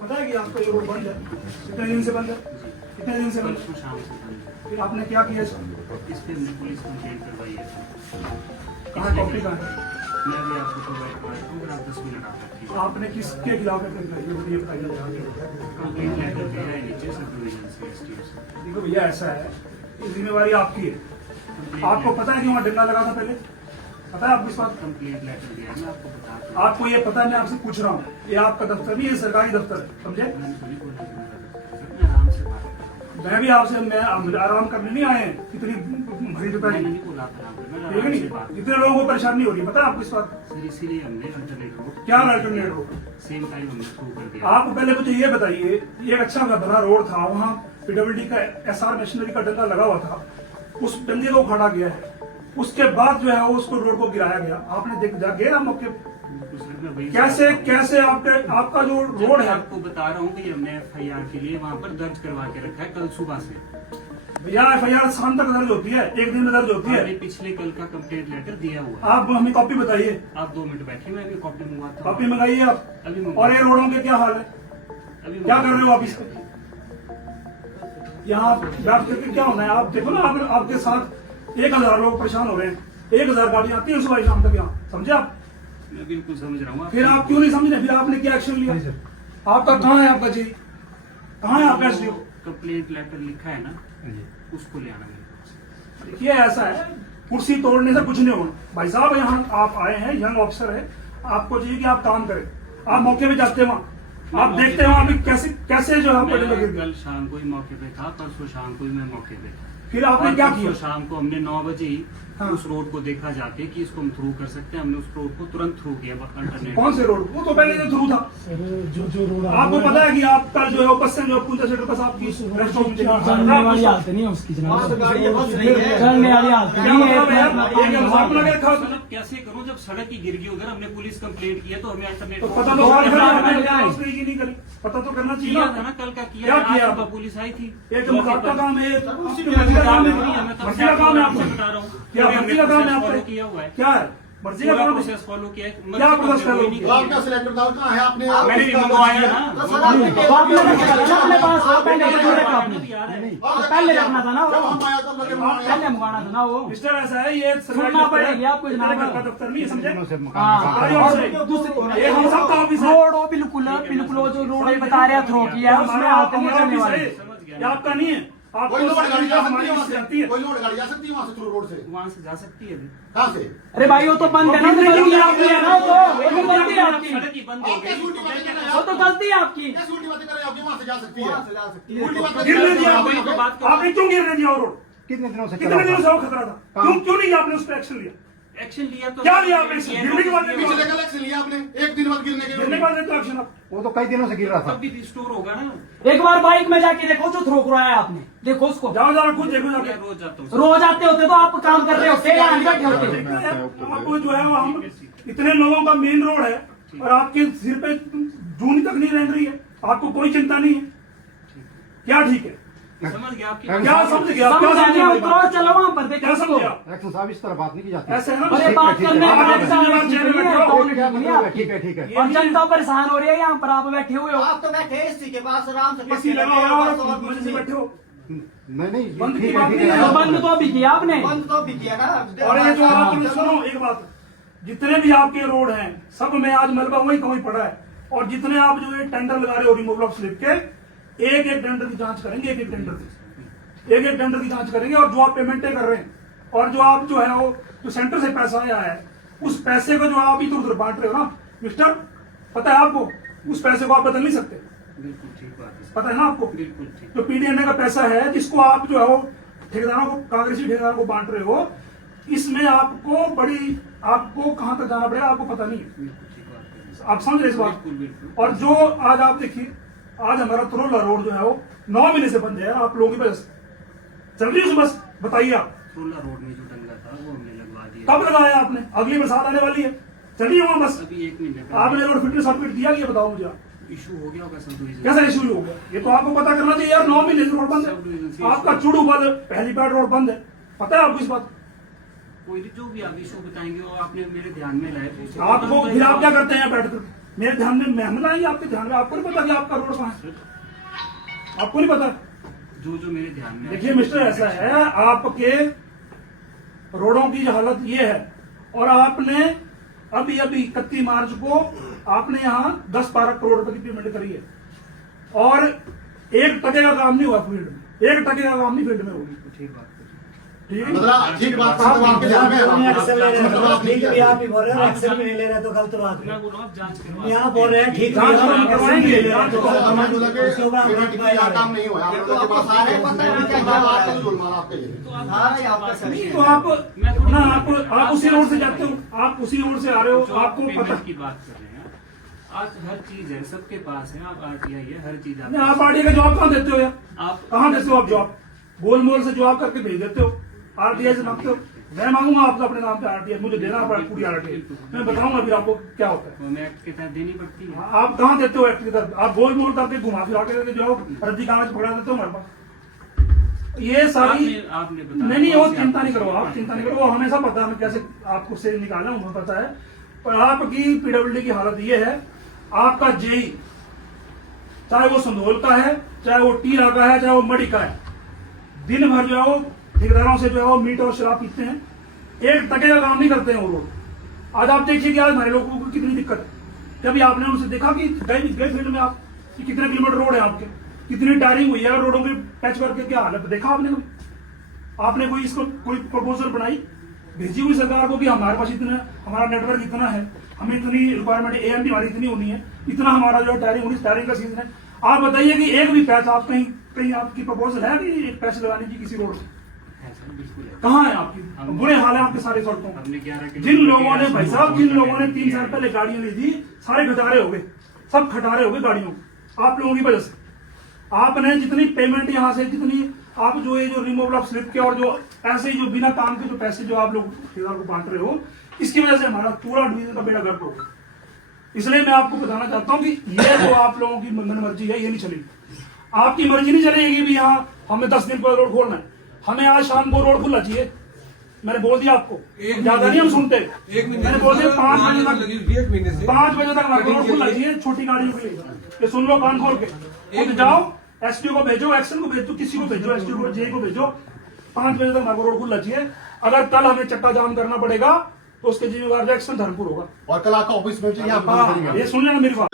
पता है कि आपका ये रोड बंद है? कितने दिन से बंद है? कितने दिन से बंद है? शाम से बंद है। फिर आपने क्या किया इसको? इस पे हमने पुलिस कंप्लेंट करवाई है। कहाँ कॉपी कहाँ है? मैं भी आपको प्रोवाइड करवाता हूँ, अगर आप 10 मिनट आप रखिए। आपने किसके खिलाफ एफ आई आर ये बताइए। कंप्लेंट लेटर दिया है नीचे सब डिवीजन से STO से। देखो भैया ऐसा है, ये जिम्मेवारी आपकी है। आपको पता है कि वहाँ डंडा लगा था पहले? पता है आपको इस बात? कंप्लेंट लेटर दिया है, मैं आपको बता दूँ। आपको ये पता है? मैं आपसे पूछ रहा हूँ, ये आपका दफ्तर नहीं, ये सरकारी दफ्तर है, समझे? मैंने थोड़ी बोला कि मैं आराम से बात कर रहा हूँ। मैं भी आपसे, मैं आराम करने नहीं आए हैं, कितनी भरी दुपहर मैंने नहीं बोला था आपको, मैं ठीक है आराम से नहीं? बात इतने लोगों को परेशानी हो रही है, पता है आपको इस बात? सर, इसीलिए हमने अल्टरनेट रोड क्या अल्टरनेट रोड? सेम टाइम हमने थ्रू कर दिया। आप पहले मुझे ये बताइए, ये एक अच्छा भरा रोड था, वहाँ PWD का SR मशीनरी का डंडा लगा हुआ था, उस डंडे को उखाड़ा गया है, उसके बाद जो है वो उसको रोड को गिराया गया। आपने देख गया ना मौके पे? कैसे कैसे आपका जो रोड है? आपको बता रहा हूँ कि हमने FIR के लिए वहाँ पर दर्ज करवा के रखा है कल सुबह से। भैया FIR शाम तक दर्ज होती है, एक दिन में दर्ज होती है। हमने पिछले कल का कंप्लेंट लेटर दिया हुआ है। आप हमें कॉपी बताइए। आप 2 मिनट बैठिए, मैं अभी कॉपी मंगवाता हूँ। कॉपी मंगाइए आप। अभी और ये रोडों के क्या हाल है? अभी क्या कर रहे हो आप इस पे? यहाँ बैठ करके क्या होना है? आप देखो ना, आपके साथ 1000 लोग परेशान हो रहे हैं, 1000 गाड़ियां आती है सुबह शाम तक यहाँ, समझे आप? मैं बिल्कुल समझ रहा हूँ। फिर आप क्यों नहीं समझ रहे? फिर आपने क्या एक्शन लिया? आपका कहाँ है आपका जी? कहाँ है आपका SDO? कंप्लेंट लेटर लिखा है ना, उसको ले आना मेरे पास। देखिए ऐसा है, कुर्सी तोड़ने से कुछ नहीं होना भाई साहब। यहाँ आप आए हैं, यंग ऑफिसर है, आपको चाहिए कि आप काम करें। आप मौके पे जाते हैं वहाँ, आप देखते हैं वहाँ भी कैसे कैसे जो है मैं लगे। कल शाम को ही मौके पे था, परसों शाम को ही मैं मौके पे था। फिर आपने क्या किया? शाम को हमने 9 बजे ही हाँ। उस रोड को देखा जाके कि इसको हम थ्रू कर सकते हैं, हमने उस रोड को तुरंत थ्रू किया अल्टरनेट। कौन से रोड? वो तो पहले से थ्रू था। जो रोड आपको पता है कि आपका जो है वो बस से जो पूजा सेटर बस आपकी चलने वाली हालत नहीं है उसकी जनाब, चलने वाली हालत क्या नहीं मतलब है? है। ये मजाक लगा रखा? मतलब कैसे करूं जब सड़क ही गिर गई उधर, हमने पुलिस कंप्लेंट किया तो हमें अल्टरनेट तो पता तो सारा खड़ा है, आपने नहीं करी, पता तो करना चाहिए किया ना। था ना, कल का क्या किया किया? आज सुबह पुलिस आई थी। एक मजाक का काम है, मर्जी मर्जी का काम है, आपको मर्जी का काम है आपको। बता रहा हूँ क्या मर्जी का काम है फॉलो आपको? किया हुआ है, क्या है मर्जी का काम है? प्रोसेस फॉलो किया है। क्या प्रोसेस फॉलो कोई नहीं किया? आपका सिलेक्टर दाल कहाँ है? आपने मैंने भी मंगवाया ना। अपने पास पहले पहले रखना था ना, जब वो हम आया तब लगे पहले मंगवाना था ना वो। मिस्टर ऐसा है, ये सरकारी सुनना दफ्तर है, पड़ेगी आपको जनाब। सरकारी का दफ्तर नहीं है, समझे? हाँ, सरकारी और ऑफिस है। दूसरी ये हम सबका ऑफिस है। रोड वो बिल्कुल वो जो रोड बता रहे थ्रो किया है उसमें हालत नहीं चलने ऑफिस वाली। है, ये आपका नहीं है। आपको कोई लोड गाड़ी जा सकती हमारी है वहाँ ऑफिस से? जाती है। कोई लोड गाड़ी जा सकती है वहाँ से थ्रू रोड से? वहाँ से जा सकती है अभी। कहाँ से? अरे भाई वो तो बंद है ना, तो गलती आपकी है ना, वो तो गलती है आपकी, सड़क ही बंद हो आप क्या गई। उल्टी बातें कर रहे हैं? वो तो गलती है आपकी। कैसी उल्टी बातें कर रहे हैं? आपकी वहाँ से जा सकती है? उल्टी बातें गिरने कर दिया रहे हैं आपने, आप? आपने क्यों गिरने दिया वो रोड? कितने दिनों से कितने दिनों से वो खतरा था? क्यों नहीं आपने उस पर एक्शन लिया? एक्शन लिया तो क्या लिया आपने? गिरने के बाद में पिछले कल एक्शन लिया आपने, एक दिन बाद गिरने गिरने के के बाद में तो एक्शन आप वो तो कई दिनों से गिर रहा तब भी रिस्टोर होगा ना। एक बार बाइक में जाके देखो जो थ्रो कराया आपने, देखो उसको। जाओ जरा खुद देखो जाके। मैं रोज जाता हूँ। रोज आते होते तो आप काम कर रहे होते या नहीं बैठे होते। देखते हैं, आपको जो है वो हम इतने लोगों का मेन रोड है और आपके सिर पे जून तक नहीं रह रही है, आपको कोई चिंता नहीं है। क्या ठीक है? समझ गया आपकी क्या समझ गया? क्या समझ समझ उतरो चलो वहाँ पर देखो क्या उसको। समझ गया? एक्शन साहब इस तरह बात नहीं की जाती। ऐसे है ना? अरे बात करने का आप ऐसा अपनी बात नहीं चेहरे में है, रखो। टॉयलेट नहीं है। ठीक है ठीक है। और जनता परेशान हो रही है, यहाँ पर आप बैठे हुए हो। आप तो बैठे इसी के पास आराम से एसी लगा हुआ है और आप मजे से बैठे हो। नहीं बंद की ठीक बात है ठीक नहीं है। तो बंद तो अभी किया आपने। बंद तो भी किया ना। और ये जो आपने सुनो एक बात, जितने भी आपके रोड हैं सब में आज मलबा वही का वही पड़ा है। और जितने आप जो ये टेंडर लगा रहे हो रिमूवल ऑफ स्लिप के, एक एक टेंडर की जांच करेंगे, एक एक टेंडर की जांच करेंगे। और जो आप पेमेंटें कर रहे हैं और जो आप जो है वो जो सेंटर से पैसा आया है, उस पैसे को जो आप इधर उधर बांट रहे हो ना मिस्टर, पता है आपको, उस पैसे को आप बदल नहीं सकते। बिल्कुल ठीक बात है। पता है ना आपको? बिल्कुल ठीक। जो PDMA का पैसा है जिसको आप जो है वो ठेकेदारों को, कांग्रेसी ठेकेदारों को बांट रहे हो, इसमें आपको कहां तक जाना पड़ेगा आपको पता नहीं है। बिल्कुल ठीक बात है। आप समझ रहे इस बात? बिल्कुल बिल्कुल। और जो आज आप देखिए, आज हमारा तरोला रोड जो है वो 9 महीने से बंद है आप लोगों की वजह से। चल रही है बस, बताइए आप सोलह रोड में जो डंगा था वो हमने लगवा दिया। कब लगाया आपने? अगली बरसात आने वाली है, चलिए वहां बस। अभी 1 महीने आपने रोड फिटनेस सर्टिफिकेट दिया कि ये बताओ मुझे आप? इशू हो गया होगा सब डिवीजन। कैसा इशू हो गया? ये तो आपको पता करना चाहिए यार। 9 महीने से रोड बंद सब डिवीजन से है। आपका चुड़ू बंद है, पहली पैड रोड बंद है, पता है आपको इस बात? कोई भी जो भी आप इशू बताएंगे वो आपने मेरे ध्यान में लाए। आपको फिर आप क्या करते हैं बैठ कर? मेरे ध्यान में मेहनत आएंगे आपके ध्यान में, आपको नहीं पता कि आपका रोड कहाँ है, आपको नहीं पता। जो जो मेरे ध्यान में देखिए मिस्टर, ऐसा है आपके रोडों की हालत ये है, और आपने अभी 31 मार्च को आपने यहाँ 10-12 करोड़ रुपए की पेमेंट करी है, और 1 टके का काम नहीं हुआ फील्ड में, 1 टके का काम नहीं फील्ड में होगी। ठीक बात ठीक है, मतलब ठीक बात है, तो आपके ध्यान में मतलब आप नहीं ठीक भी आप ही बोल रहे हो, एक्शन भी नहीं ले रहे तो गलत बात मैं है। बोल रहा हूँ आप जांच करवा यहाँ बोल रहे हैं ठीक जांच भी करवाएंगे, जांच समझ लो कि उसके ऊपर हम पेमेंट की यहाँ काम नहीं हुआ, आप ये तो लोगों के आपको पास सारे पता है क्या क्या बात है। जुल्म मारा आपके लिए। हाँ, ये आपका सही नहीं, है। तो आप उसी रोड से जाते हो, आप उसी रोड से आ रहे हो, जो आपको पेमेंट पता। की बात कर रहे हैं आज हर चीज है, सबके पास है, आप आरटीआई है, हर चीज नहीं, आप आरटीआई का जॉब कहाँ देते हो यार, आप कहाँ देते हो आप जॉब? गोल मोल से जॉब करके भेज देते हो, आरटीआई से मांगते हो। मैं मांगूंगा आपसे अपने नाम पे आरटीआई, मुझे देना पड़ा पूरी आरटीआई, मैं बताऊंगा अभी आपको क्या होता है। हमें एक्ट के तहत देनी पड़ती है। आप कहाँ देते हो एक्ट के तहत? आप गोल मोल करके घुमा फिरा के देते जाओ, रद्दी कागज पकड़ा देते हो हमारे पास। ये सारी आपने बताया नहीं वो चिंता नहीं करो, आप चिंता नहीं करो, वो हमेशा पता है हमें कैसे आपको से निकालना, हमें पता है। पर आपकी पीडब्ल्यूडी की हालत ये है, आपका जेई चाहे वो संधोल का है, चाहे वो टीरा का है, चाहे वो मड़ी का है, दिन भर जो है वो ठेकेदारों से जो है वो मीट और शराब पीते हैं, 1 टके का काम नहीं करते हैं वो लोग। आज आप देखिए कि आज हमारे लोगों को कितनी दिक्कत है। कभी आपने उनसे देखा कि गए फील्ड में आप कि कितने किलोमीटर रोड है आपके, कितनी टायरिंग हुई है रोडों के पैच वर्क के क्या हालत देखा आपने कभी? आपने कोई इसको कोई प्रपोजल बनाई, भेजी हुई सरकार को कि हमारे पास इतना, हमारा नेटवर्क इतना है, हमें इतनी रिक्वायरमेंट एएमटी हमारी इतनी होनी है, इतना हमारा जो टायरिंग होनी, टायरिंग का सीजन है। आप बताइए कि एक भी पैच आप कहीं कहीं आपकी प्रपोजल है कि एक पैच लगाने की किसी रोड से? है सर, बिल्कुल है। कहाँ है आपकी? बुरे हाल है आपके सारे सड़कों का। हमने 11 जिन लोगों ने भाई साहब, जिन लोगों ने 3 साल पहले गाड़ियां ली थी, सारे खटारे हो गए, सब खटारे हो गए गाड़ियों, आप लोगों की वजह से। आपने जितनी पेमेंट यहाँ से, जितनी आप जो ये जो रिमूवल ऑफ स्लिप के और जो ऐसे ही जो बिना काम के जो पैसे जो आप लोग ठेकेदार को बांट रहे हो, इसकी वजह से हमारा पूरा डिवीजन का बेड़ा गर्क हो गया। इसलिए मैं आपको बताना चाहता हूँ कि ये जो आप लोगों की मन मर्जी है, ये नहीं चलेगी। आपकी मर्जी नहीं चलेगी भी यहाँ हमें 10 दिन को रोड खोलना है, हमें आज शाम को रोड खुला चाहिए। मैंने बोल दिया आपको, ज्यादा नहीं हम सुनते, मैंने बोल दिया 5 बजे तक, 5 बजे तक हमारा रोड खुला चाहिए छोटी गाड़ियों के लिए। ये सुन लो कान खोल के, खुद जाओ, एसटीओ को भेजो, एक्शन को भेजो, किसी को भेजो, एसटीओ को, जेई को भेजो, 5 बजे तक हमारा रोड खुला चाहिए। अगर कल हमें चक्का जाम करना पड़ेगा तो उसके जिम्मेवार एक्शन धर्मपुर होगा। और कल आपका ऑफिस में चाहिए, आप हाँ, ये सुन लेना मेरी बात।